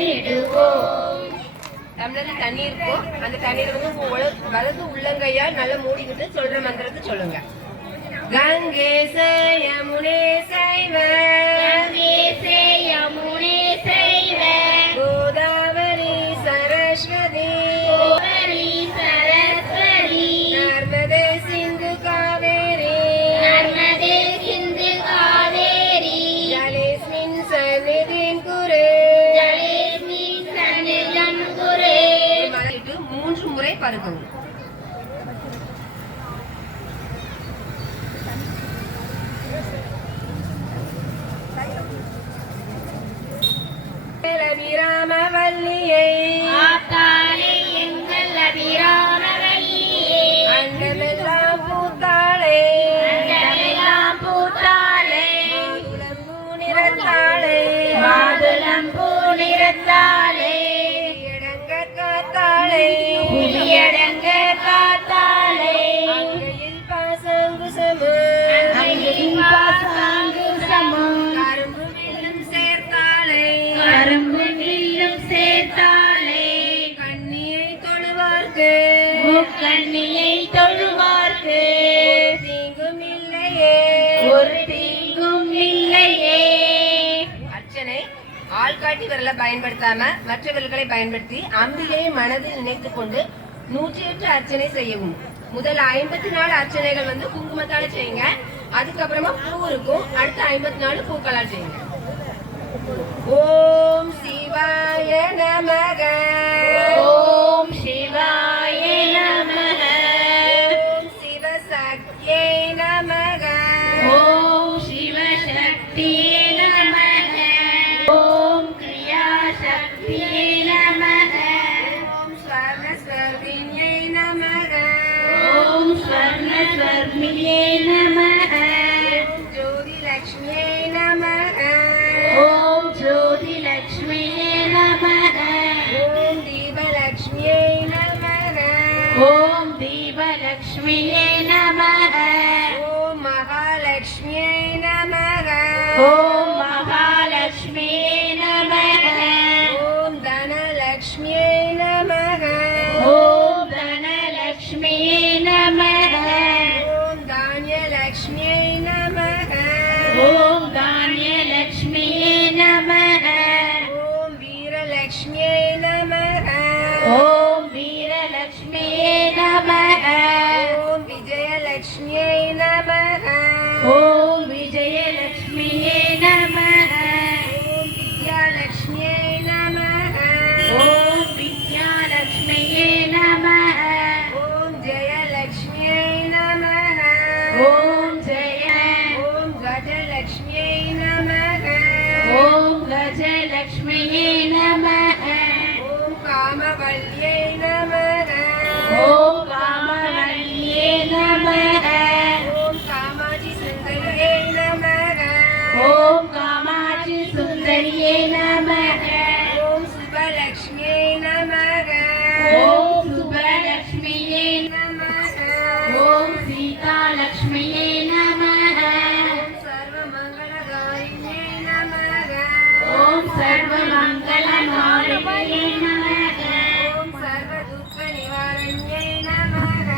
உணர்ந்திடுவோம் டம்ளர்ல தண்ணி இருக்கும் அந்த தண்ணீர் வந்து உல- வலது உள்ளங்கையால் நல்லா மூடிக்கிட்டு சொல்ற மந்திரத்தை சொல்லுங்க. கங்கே யமுனே சைவ கங்கேசே யமுனே விராமவல்லியை ஆத்தாளே ஒரு தீங்கும் இல்லையே. அர்ச்சனை ஆள்காட்டி விரலை பயன்படுத்தாம மற்ற விரல்களை பயன்படுத்தி அம்பிகையை மனதில் நினைத்து கொண்டு நூற்றி எட்டு அர்ச்சனை செய்யவும். முதல் ஐம்பத்தி நாலு அர்ச்சனைகள் வந்து குங்குமத்தால செய்யுங்க. அதுக்கப்புறமா பூ இருக்கும். அடுத்த ஐம்பத்தி நாலு பூக்களால் செய்யுங்க. ஓ ஸ்வர்ண ஸ்வர்மியே நமக ஓம் ஜோதி லக்ஷ்மியை நமக ஓம் ஜோதி லக்ஷ்மியே நமக ஓம் தீபலக்ஷ்மியை நமக ஓம் தீபலக்ஷ்மியே நமக நமக ஓம் சுபலக்ஷ்மி நமக. ஓம் சுபலக்ஷ்மியே நமக. ஓம் சீதாலக்ஷ்மியே நமக. ஓம் சர்வமங்களகாரியே நமக. ஓம் நமக. ஓம் சர்வதுக்க நிவாரண்யே நமக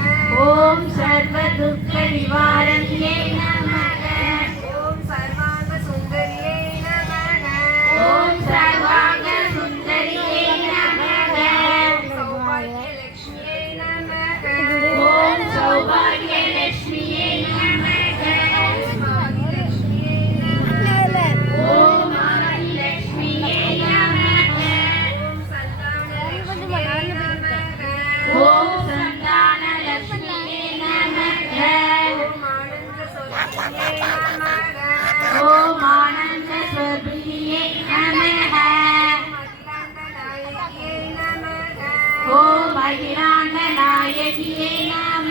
ஆழ்கிறாண்ட நாயகியே நாம.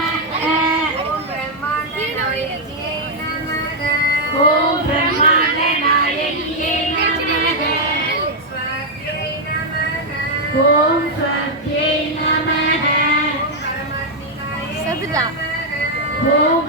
ஓம் பிரம்மாண்ட நாயகியே நாம ஓம் பிரம்மாண்ட நாயகியே நமக. ஓம் ஸ்வர்கே நமக. ஓம்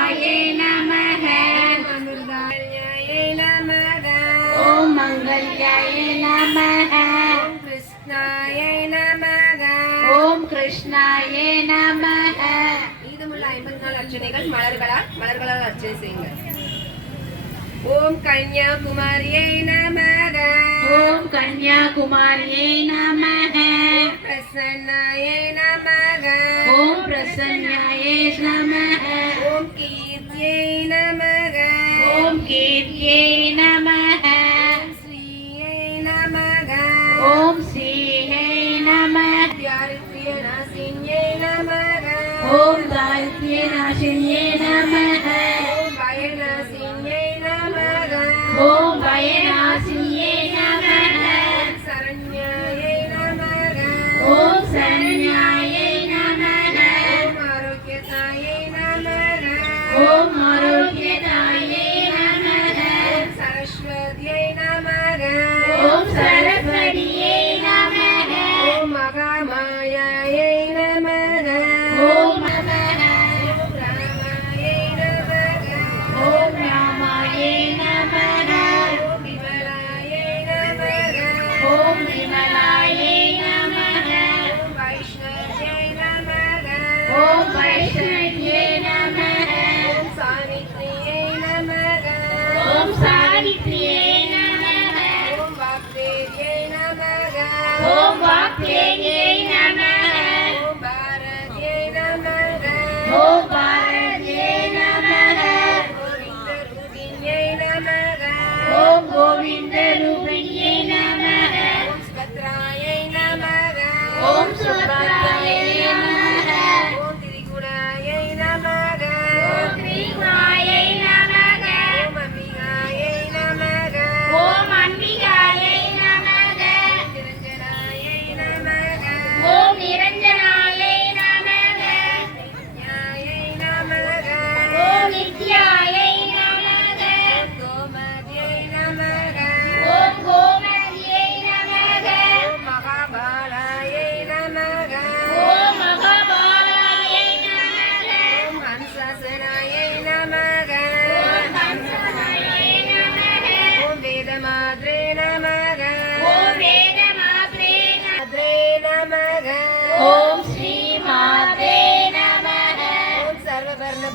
ஐம்பத்தி நாலு அர்ச்சனைகள் மலர்களால் மலர்களால் அர்ச்சனை செய்யுங்க. ஓம் கன்யாகுமாரியை நமக. ஓம் கன்யாகுமாரியை நமக. பிரசன்னாயை நமக. ஓம் பிரசன்னாயை நமக. ஓம் கீர்த்தியை நமக. ஓம் கீர்த்தியை நமக. ஸ்ரீயை நமக. ஓம் ஸ்ரீயை நமக யாருக்கு நாசியை நமக. ஓம் ശനിയേ നമ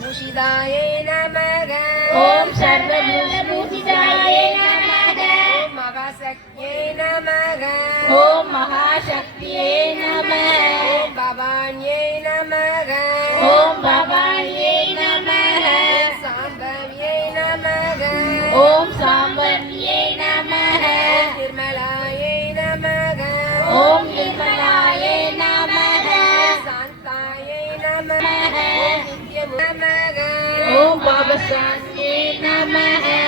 பூஷிதாய நமக. ஓம் சர்வதோஷ பூஷிதாய நமக. ஓம் மகாசக்தியே நமக. ஓம் மகாசக்தியே நம ஓம் பவான்யே நமக. ஓம் பவான்யே ஓம் பாபசான்யே